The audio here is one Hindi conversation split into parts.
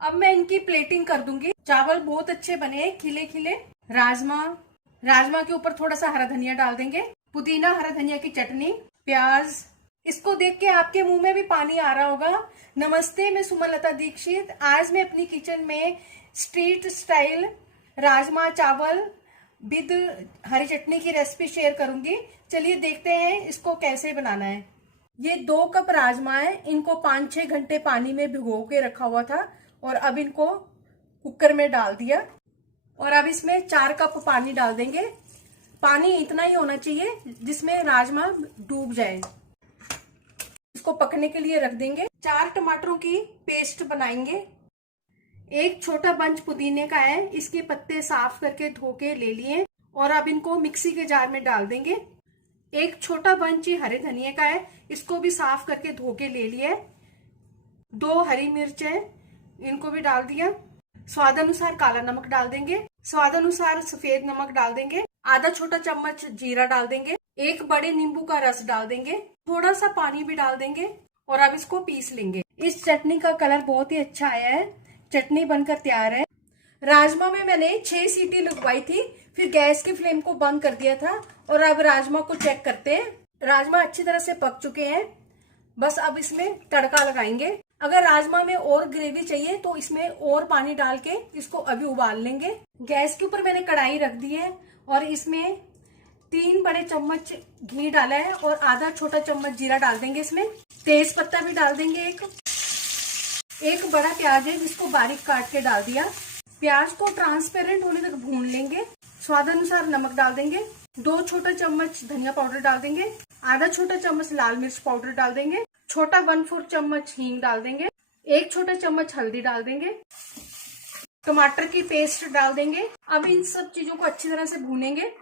अब मैं इनकी प्लेटिंग कर दूंगी। चावल बहुत अच्छे बने हैं, खिले खिले। राजमा के ऊपर थोड़ा सा हरा धनिया डाल देंगे, पुदीना हरा धनिया की चटनी, प्याज। इसको देख के आपके मुंह में भी पानी आ रहा होगा। नमस्ते, मैं सुमलता दीक्षित। आज मैं अपनी किचन में स्ट्रीट स्टाइल राजमा चावल विद हरी चटनी की रेसिपी शेयर करूंगी। चलिए देखते हैं इसको कैसे बनाना है। ये 2 कप राजमा है, इनको 5-6 घंटे पानी में भिगो के रखा हुआ था और अब इनको कुकर में डाल दिया और अब इसमें 4 कप पानी डाल देंगे। पानी इतना ही होना चाहिए जिसमें राजमा डूब जाए। इसको पकने के लिए रख देंगे। 4 टमाटरों की पेस्ट बनाएंगे। एक छोटा बंच पुदीने का है, इसके पत्ते साफ करके धो के ले लिए और अब इनको मिक्सी के जार में डाल देंगे। एक छोटा बंच हरे धनिया का है, इसको भी साफ करके धो के ले लिया है। 2 हरी मिर्च है, इनको भी डाल दिया। स्वाद अनुसार काला नमक डाल देंगे। स्वाद अनुसार सफेद नमक डाल देंगे। आधा छोटा चम्मच जीरा डाल देंगे। 1 बड़े नींबू का रस डाल देंगे। थोड़ा सा पानी भी डाल देंगे और अब इसको पीस लेंगे। इस चटनी का कलर बहुत ही अच्छा आया है। चटनी बनकर तैयार है। राजमा में मैंने 6 सीटी लगवाई थी, फिर गैस की फ्लेम को बंद कर दिया था और अब राजमा को चेक करते हैं। राजमा अच्छी तरह से पक चुके हैं। बस अब इसमें तड़का लगाएंगे। अगर राजमा में और ग्रेवी चाहिए तो इसमें और पानी डाल के इसको अभी उबाल लेंगे। गैस के ऊपर मैंने कढ़ाई रख दी है और इसमें 3 बड़े चम्मच घी डाला है और आधा छोटा चम्मच जीरा डाल देंगे। इसमें तेज पत्ता भी डाल देंगे। एक बड़ा प्याज है जिसको बारीक काट के डाल दिया। प्याज को ट्रांसपेरेंट होने तक भून लेंगे। स्वाद अनुसार नमक डाल देंगे। 2 छोटा चम्मच धनिया पाउडर डाल देंगे। आधा छोटा चम्मच लाल मिर्च पाउडर डाल देंगे। छोटा 1/4 चम्मच हींग डाल देंगे। 1 छोटा चम्मच हल्दी डाल देंगे। टमाटर की पेस्ट डाल देंगे। अब इन सब चीजों को अच्छी तरह से भूनेंगे।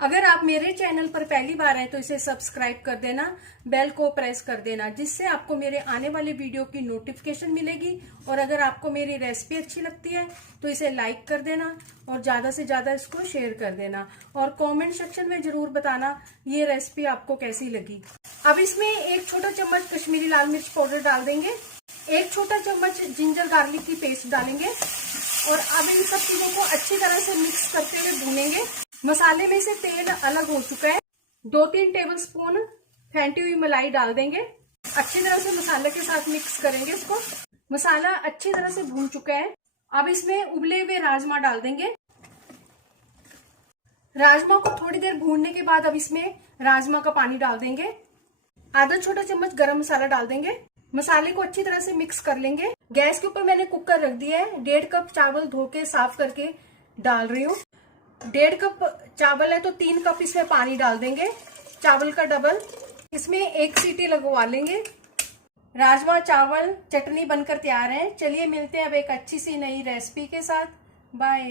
अगर आप मेरे चैनल पर पहली बार हैं तो इसे सब्सक्राइब कर देना, बेल को प्रेस कर देना, जिससे आपको मेरे आने वाले वीडियो की नोटिफिकेशन मिलेगी। और अगर आपको मेरी रेसिपी अच्छी लगती है तो इसे लाइक कर देना और ज्यादा से ज्यादा इसको शेयर कर देना और कमेंट सेक्शन में जरूर बताना ये रेसिपी आपको कैसी लगी। अब इसमें 1 छोटा चम्मच कश्मीरी लाल मिर्च पाउडर डाल देंगे। 1 छोटा चम्मच जिंजर गार्लिक की पेस्ट डालेंगे और अब इन सब चीजों को अच्छी तरह से मिक्स करते हुए भूनेंगे। मसाले में से तेल अलग हो चुका है। 2-3 टेबलस्पून फेंटी हुई मलाई डाल देंगे। अच्छी तरह से मसाले के साथ मिक्स करेंगे इसको। मसाला अच्छी तरह से भून चुका है। अब इसमें उबले हुए राजमा डाल देंगे। राजमा को थोड़ी देर भूनने के बाद अब इसमें राजमा का पानी डाल देंगे। आधा छोटा चम्मच गरम मसाला डाल देंगे। मसाले को अच्छी तरह से मिक्स कर लेंगे। गैस के ऊपर मैंने कुकर रख दिया है। 1.5 कप चावल धो के साफ करके डाल रही हूँ। 1.5 कप चावल है तो 3 कप इसमें पानी डाल देंगे, चावल का डबल। इसमें 1 सीटी लगवा लेंगे। राजमा चावल चटनी बनकर तैयार है। चलिए मिलते हैं अब एक अच्छी सी नई रेसिपी के साथ। बाय।